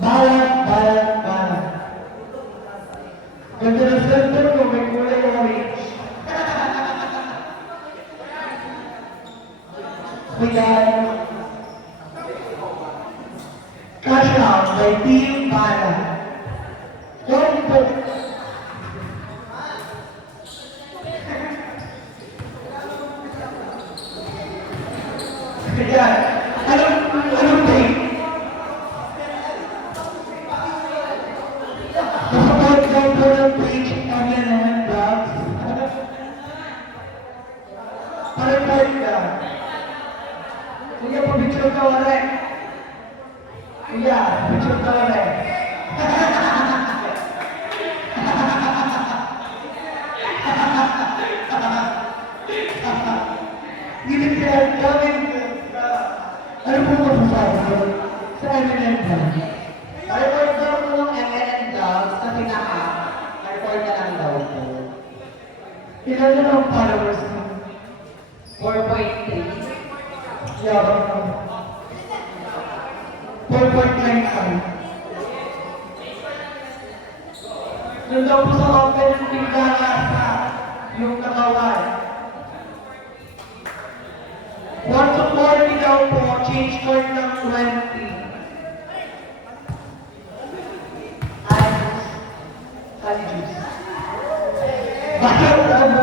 Balat. Ganda ng center ko, may kulay orange. Kuya, cash out by Team Balat. Don't put Kaya, anong take? Support daw po ng page kami naman vlogs. Parang ka. Kuya, pabitsyon ka wala. Kuya, pabitsyon ka wala. Gilid ka, gawin ka. Ano po masasabi ko sa M&M Vlogs? Report daw po ng M&M Vlogs sa report na lang daw po. Ilan na ang followers mo? 4.3. Yabang mo. 4.95. Doon daw po sa open ng tingala sa yung nakawal. 1 to 40 daw po, change court ng 20. Honey juice. Bakit ako mo?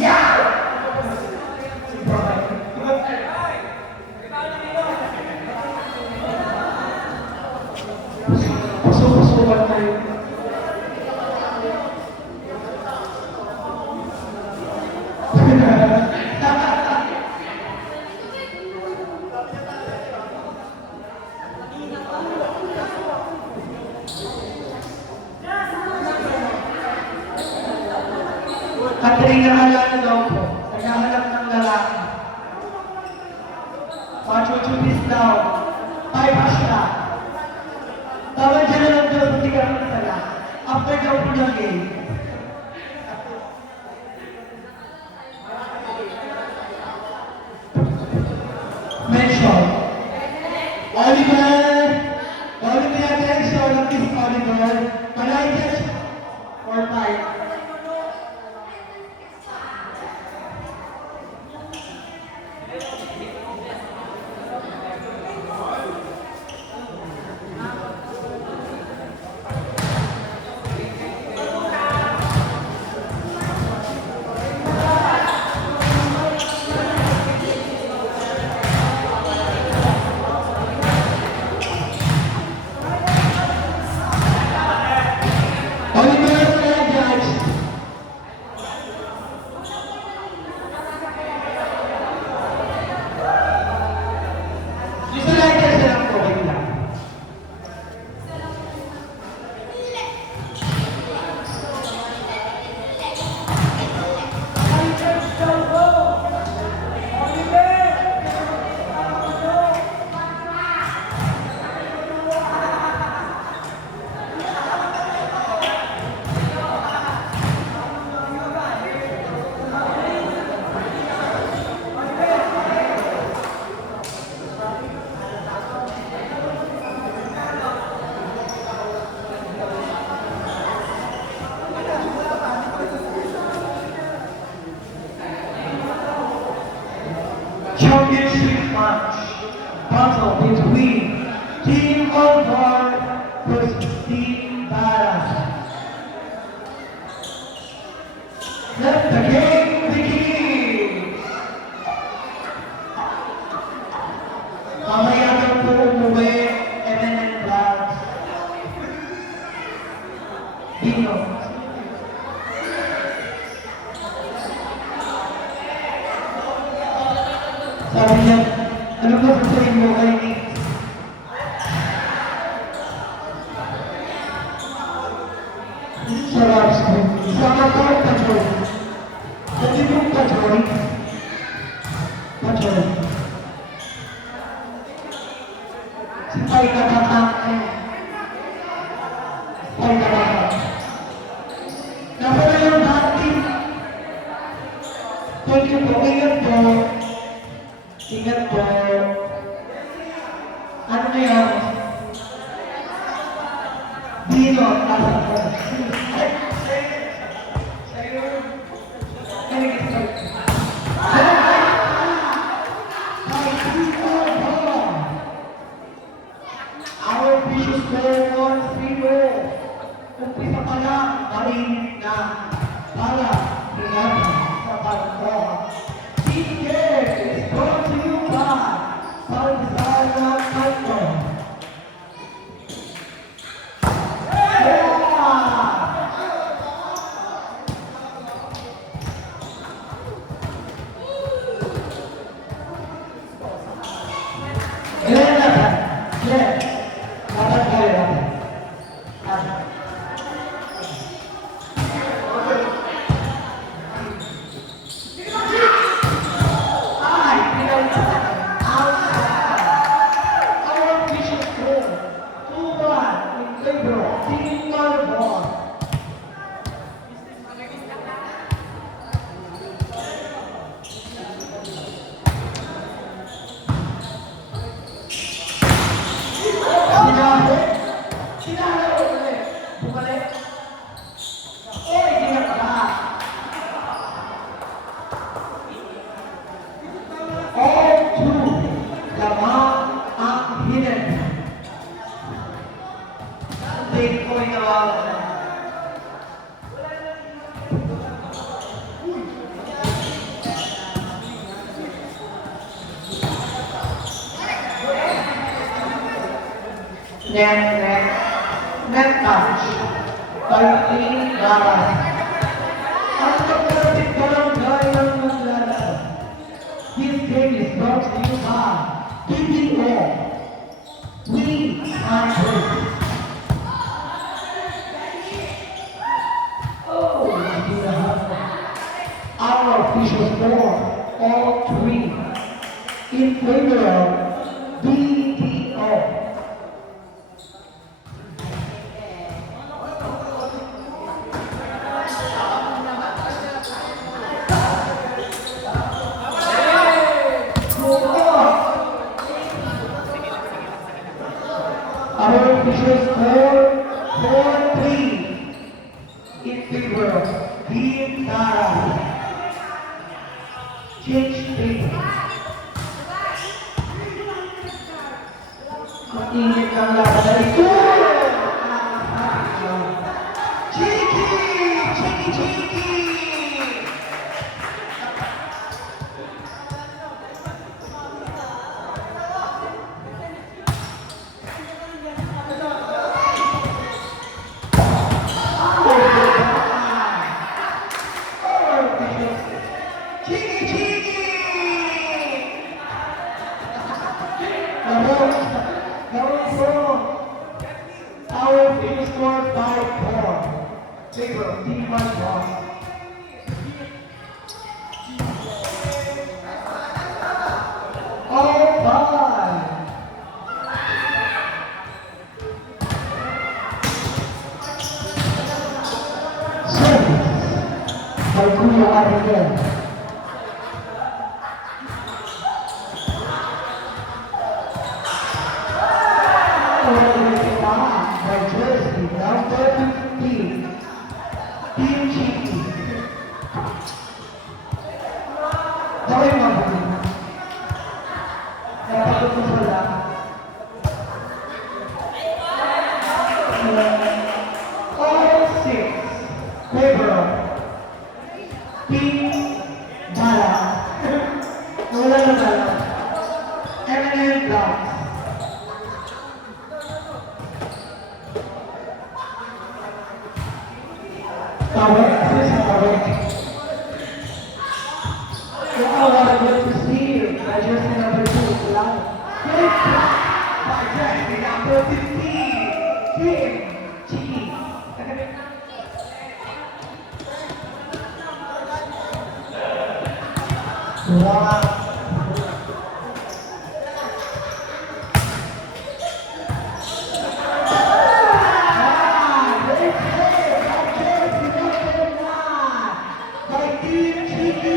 Yeah! Puso-pusuan tayo. Katrina Alano daw po. Naghahanap ng lalaki. Pachuchupis daw. 5 siya. Tawag siya na lang daw sa sigaw ng sala. After daw po ng game. Mention. Oliver! Oliver attention of this Oliver. Malaikas or 5. Championship match battle between Team Alvar versus Team Baras. Let the game begin! Mamaya daw po umuwi M&M Vlogs. Dino. Sabi niya, ano ba sasabihin mo kay Nick? Sarap siya. Sama ko ang pajoy. Dati yung pajoy. Pajoy. Si Pai Katatake. Pai Katatake. Nasa na yung dati. Thank you po. Ingat po. Ingat po. Ano na yan? Dino. Ay, sa'yo. Our precious Lord, Sino. Umpisa pa lang, marinit na para hinatan sa pagkawa. Teacher is brought to you by Salvador Castro. Glenn natin. Glenn. Dapat tayo natin. Net touch by Lee Garas. Ang pagkakasip ko lang gaya ng maglalaban. This game is brought to you by PPO. We are good. Oh, our official score, all three, in favor of BDO. Our official score 4-3 in favor of Team Tara. Change paper. Mag-init ang laban na ito. Chiki! Chiki! Chiki! Our field score 5-4. Favor of Team Manchester. All five. Service by Kuya Ariel. Number 15, Team Chiki. Gawin mo ba? Napagod ko sila. All six, favor, Team Bala. Wala na Bala. M&M Blocks. Power, this is power. Wow, what a good to see you. I just number 2, loud. Great clap by Jesse, number 15, Team Chiki. Wow. Team Chiki.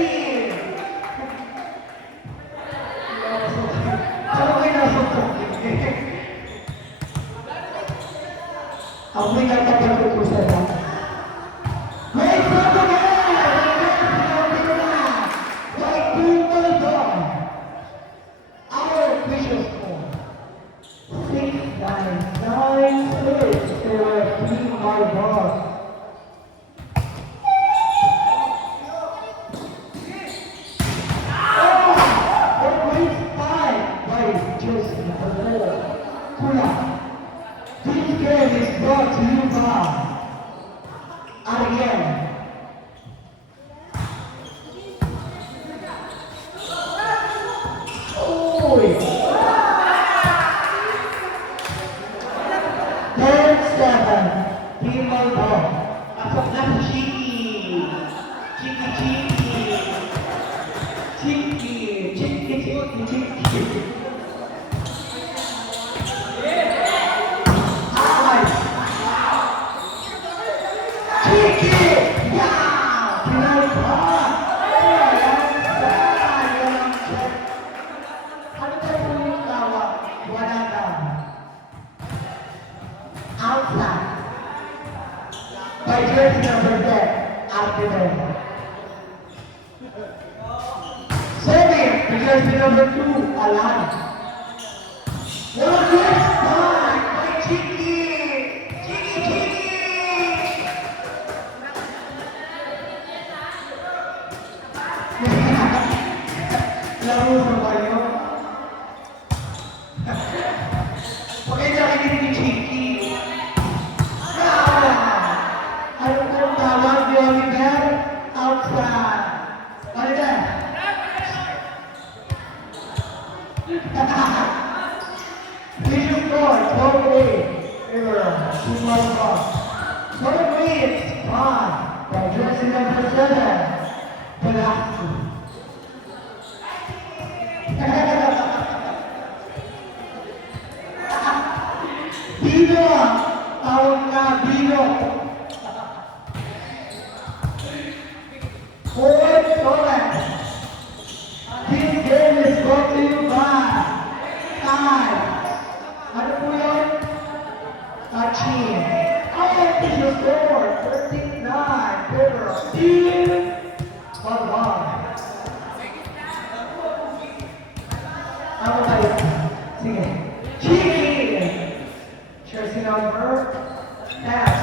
Jersey number 2, Alan. What a great spike by Chicky! Chicky! Laro sa kayo. Okay, nakikinig ni Chicky. Ano kung tawag ni Oliver? Outside. Oliver! Vision score, totally. Small ball. Totally, it's fine. By jersey number 7. Velasco. Dino! Tawag na, Dino! Forward Torres. This game is brought to you by Time. Ano po yun? Touching. Oh, this is score. 39. Pedro. Team. Ball. Ano tayo? Sige. Chicky. Jersey number. Pass.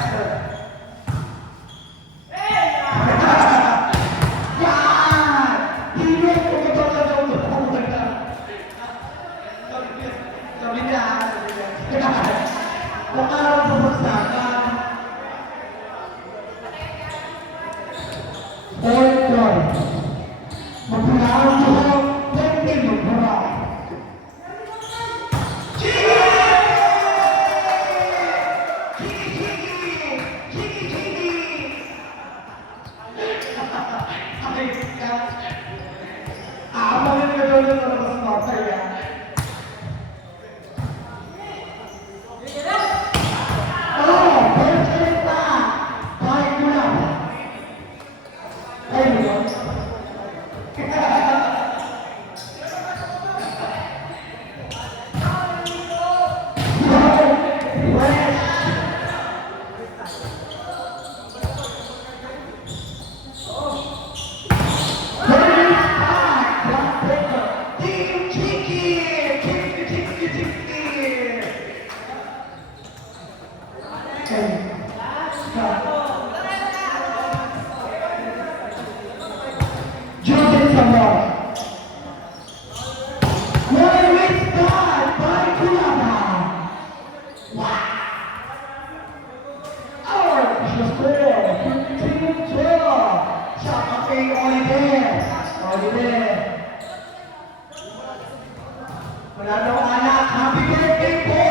Wala daw anak. Happy birthday po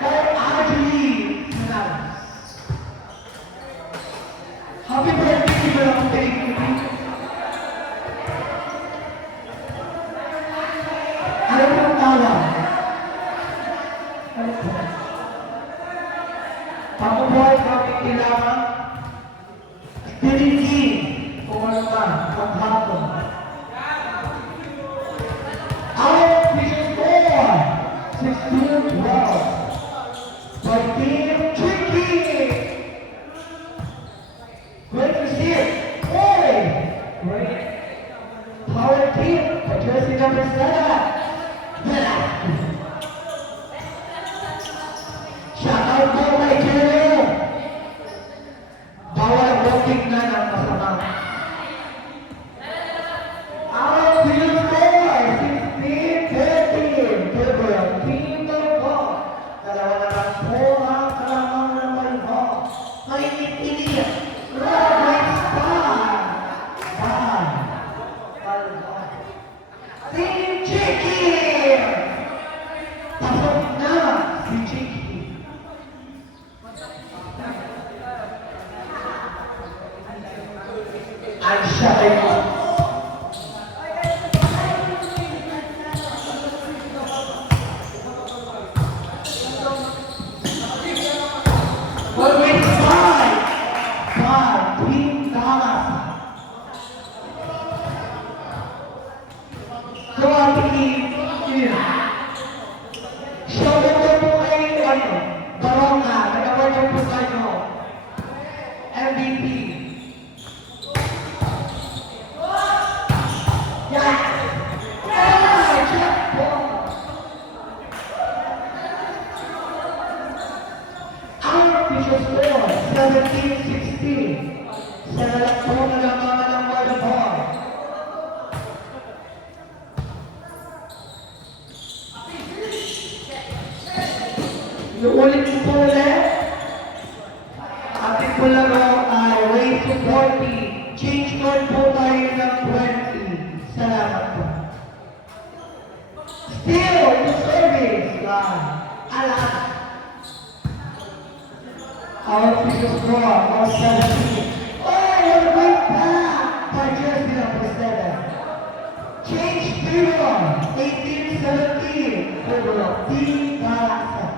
kay Audrey. Happy birthday to you. Ano po ang tawag? Ano po? Papabuhay kami kailangan. Piniki. Kung ano ba, maghapon. Our vision score, 16-12. By Team Tricky. Great receive. Hey! Great. Power team by jersey number 7. Shout out po kay Jerry. Bawal walking na ng masama. Our vision score, 16-13. Gabriel, team ng ball. Dalawa naman po ang kalamang ng may ball. May itili. Right spot. Team Chicky. Pasok na si Chicky. Ang siya kayo. MVP. Yeah. Balik po tayo ng 20. Salamat po. Still to service, God. Alam. Our official score, our 17. Oh, what a great pass by jersey number 7. Change zero, 18-17. Over Team Barasa.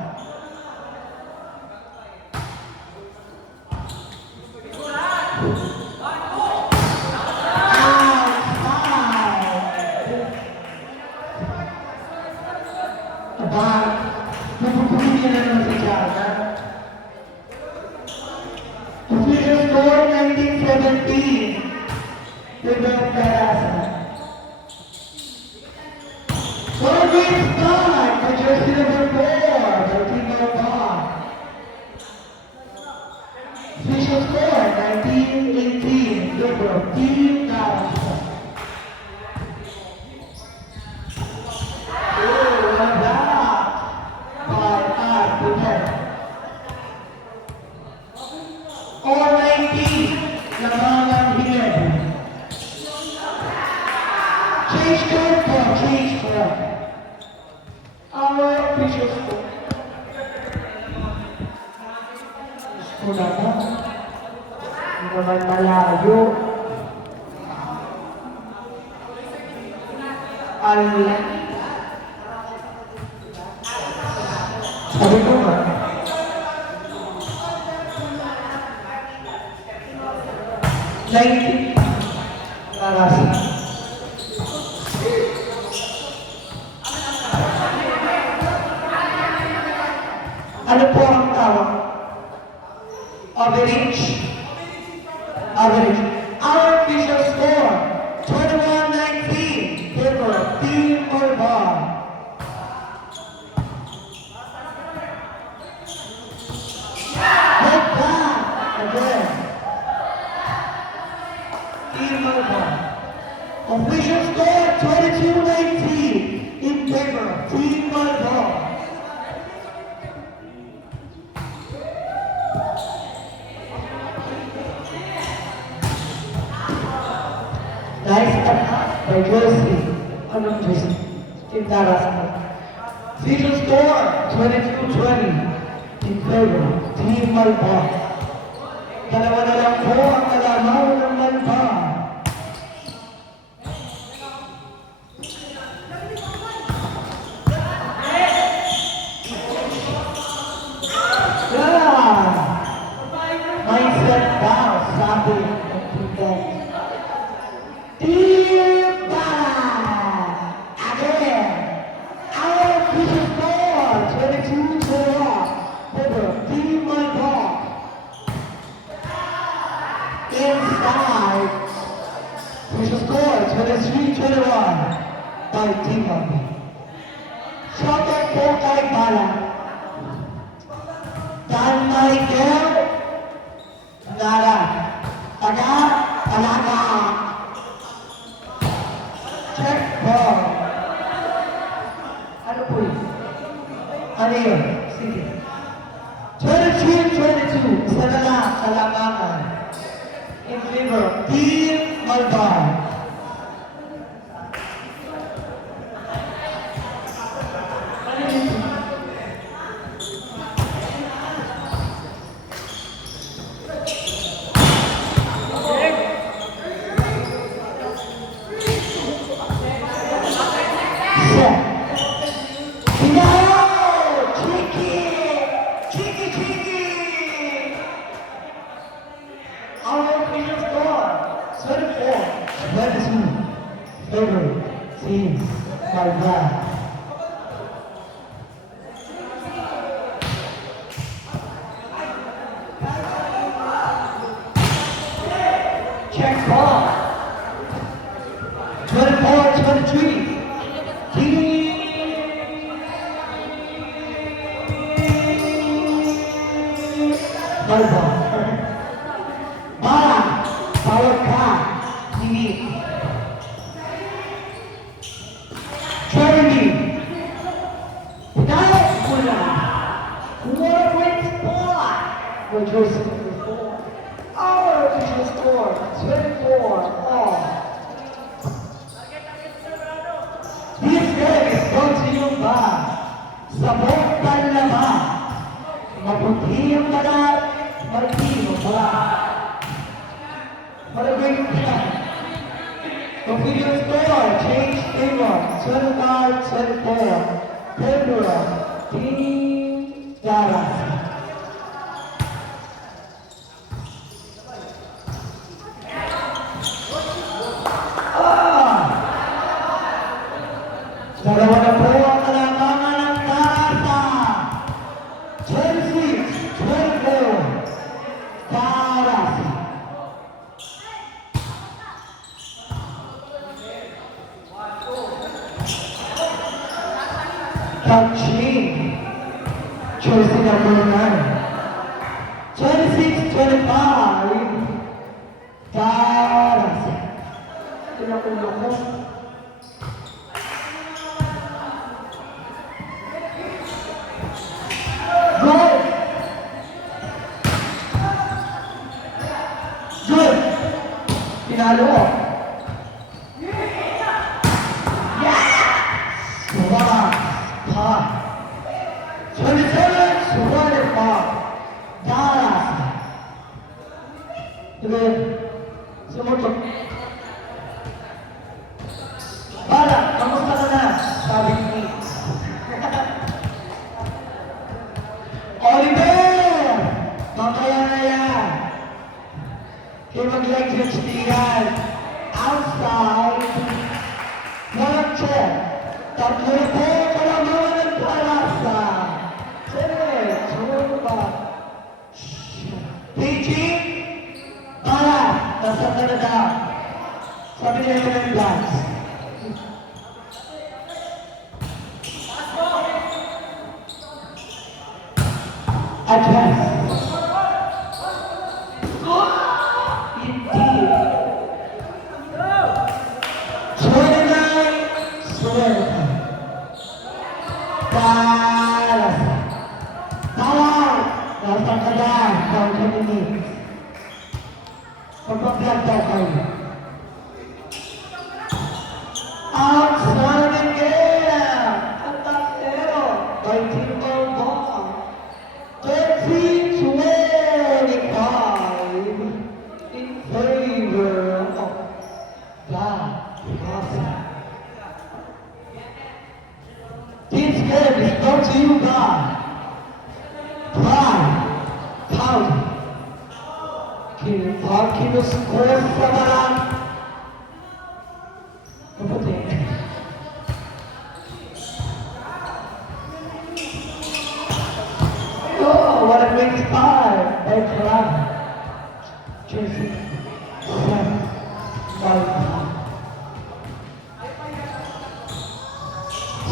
Napupunin niya naman si Jana. Official score 19-17. Liberal Barasa. What a great start by jersey number 4, by Team Alba. Official score 19-18. Liberal Team Barasa. All 19, labangan hilir. Change code po, change code. Our official score. Score na po. Hindi naman malayo. Sabi ko ba? Like, Barasa. Ano po ang tawag? Average. Average. Our official score, 21-19. Paper, Team Urban. Head back. Again. Team Urban. Official score, 22-19. In favor of Team Urban. Nice attack by Jersey. Anong Jersey? Team Barasa. Official score, 22-20. In favor of Team Malba. Dalawa na lang po ang nalamaw ng Malba. Mindset down, sabi ng defense. Team Barasa. Again. Our official score, 22-21. Over Team Malba. Inside. Official score, 23-21. By Team Malba. Shoutout po kay Bala. Dan Michael Nara. Taga-Alaga. Check ball. Ano po yun? Ano yun? Sige. 23-22. Isa na lang sa lamangan. In favor of Team Malbar. Teams, Malba. Check ball. 24-23. Malba. Bala. Power car. Ini. Charlie. Without Pula. What a great spot. We're Joseph before. Our official score, 24. great plan. Opinion score, change table, 25-24. February, Team Dallas. Dalawa na po ang kalamangan ng Tarasa. 26-24. Tarasa. Touching. Jersey number 9. 26-25. Tarasa. Pinakulo ko. Good. Good. Pinalo. Yes! Wow. Pa. 27-25. Dallas. Sige. Sumutok. Bala, kamusta ka na? Sabi ni Oliver! Mamaya na yan. Kayo mag-like-listigan. Outside. Walang check. Tatlo na po kalamangan ng Tarasa. Sige, sumunod ba? Beijing? Bala, nasa Canada. Sabi niya yun ng Blacks. Advance. Indeed. 29-25. Dallas. Tawag. Nasa ka na. Down 20 minutes. Pagpa-vlog daw kayo. Outside again. Ang taktero. By Team Ball. 30-25 in favor of Dallas. This game is brought to you by Pride Powder. Kinuskor sa balang mabuti. Oh, what a great start by Club. Jersey 7-5.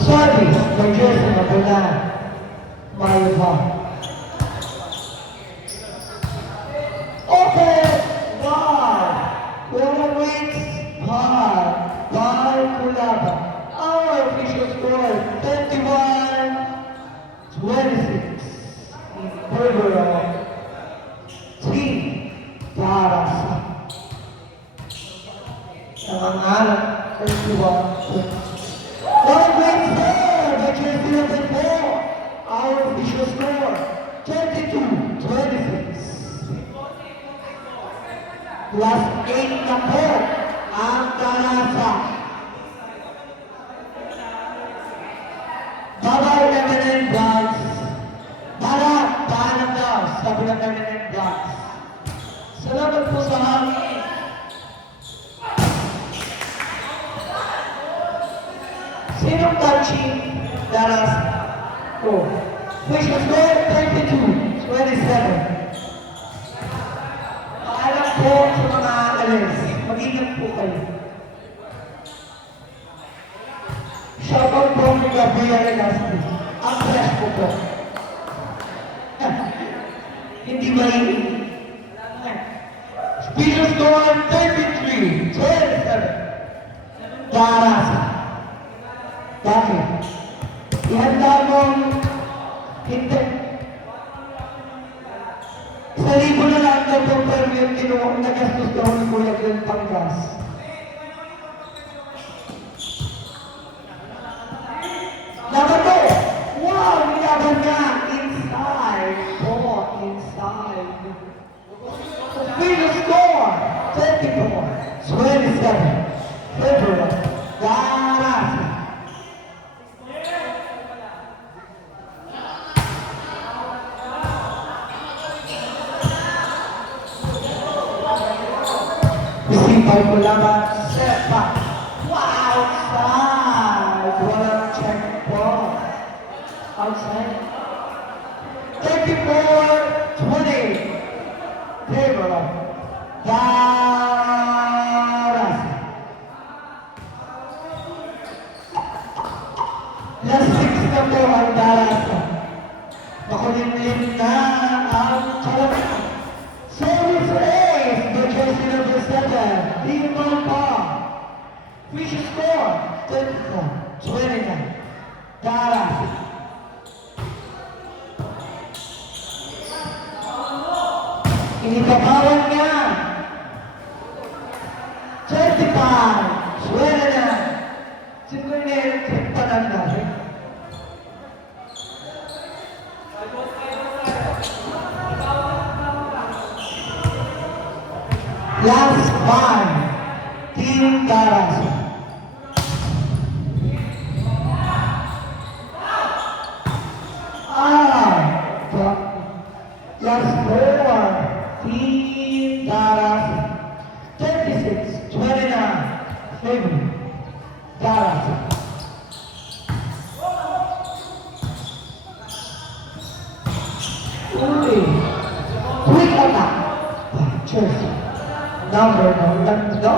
Service by Jersey number 9. Maiva. Okay, wow. What a great start by Kulaba. Our official score 31-26. In favor of Team Tarasa. Ang alam, 31-26. What a great score by Jersey number 4. Our official score 22-26. Plus 8 na po ang Tarasa. Bye-bye M&M Vlogs. Paalam daw, sabi ng M&M Vlogs. Salamat po sa hangin. Sinong touching Dallas? Oh. Which was score 32-27. Paalam po sa mga alis. Mag-ingat po kayo. Shoutout po kay Gabriel Legazpi. Ang fresh po po. Hindi ba yun? Special score 33-27. Tarasa. Bakit? Ihanda mong hindi. 1,000 na lang daw po pero yung kinuha nagastos daw ni Kuya Glenn Panggas. Dapat po! Wow! Nilaban niya! Inside! Po! Inside! Final score! 24! February, Dallas. Receive ko laban, set back. Wow, outside. Walang check ball. Outside. 34-20. Favor of Dallas. Last 6 na po ang Dallas. Makulimlim na ang Chalabas. Service ace, the jersey number 7, Demon Paul. Fisher score, 29. Dallas. Inipabawan niya. 35, 29. Siguro niya yung pananda. Last one, Team Dallas. Last four, Team Dallas. 36-29, favor Dallas. Quick attack. Chelsea. Number no.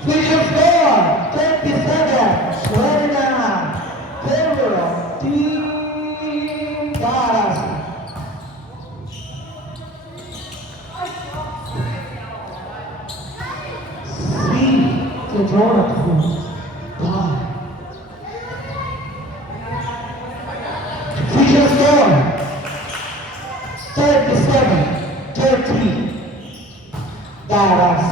Fisher score, 27-29. Favor of Team Dallas. See the Jordan. God. Fisher score, 37-13. Dallas.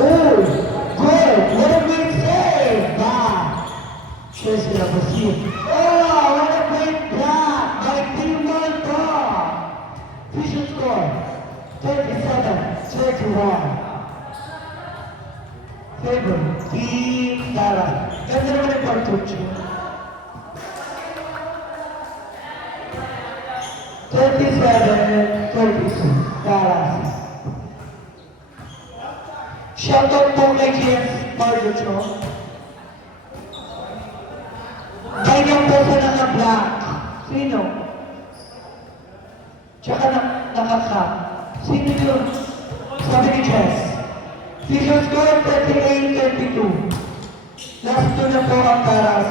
Oh, good. What a great save. Bad. Chelsea number 6. Oh, what a great block by Team Dallas. Fisher score, 37-31. Favor, Team Dallas. Ganda naman yung cartucho. 37-32, Dallas. Shoutout po kay Jeff Marducho. Ganyan po sa naka-black. Sino? Tsaka naka-cap. Sino yun? Sabi ni Jess. Fisher score 38-32. Last two na po ang Dallas.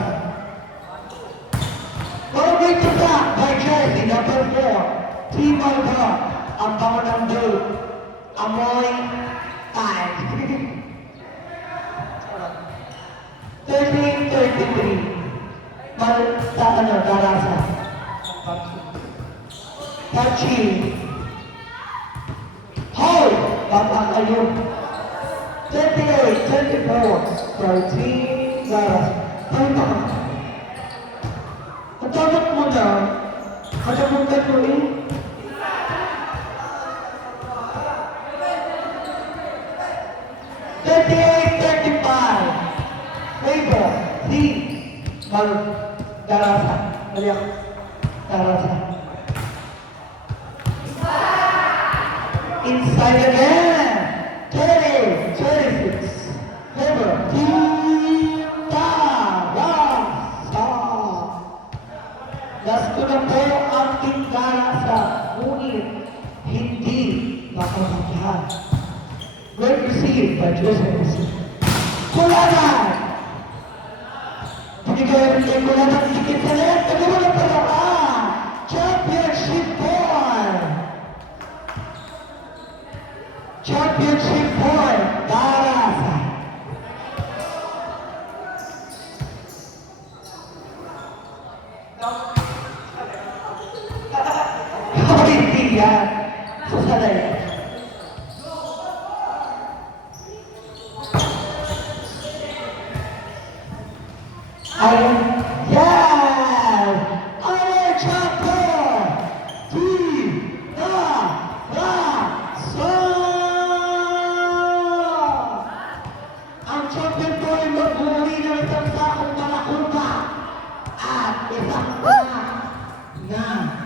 What a great attack by Jersey, number 4. Team Alba, ang bango ng dude. Amoy time. 13-33. Darasa. Pachi. Hold! Bata kayo. 38-24. 13, Darasa. Tama ka. Matawag mo na, kadamungan mo eh. Favor, Darasa. Maliyak. Darasa. Inside again. 36. Favor, Last ko na po ang Team Dalasa, ngunit hindi makapagyan. Great receive by Joseph. Kulanan! Binigay rin Kulanan dikit sa net. Ano mo na pala? Championship point! Championship point, Dalasa. Hindi yan. Sasanay. Our champion, Team Dallas. champion po ay mag-uwi ng isang sakong palakurba at isang na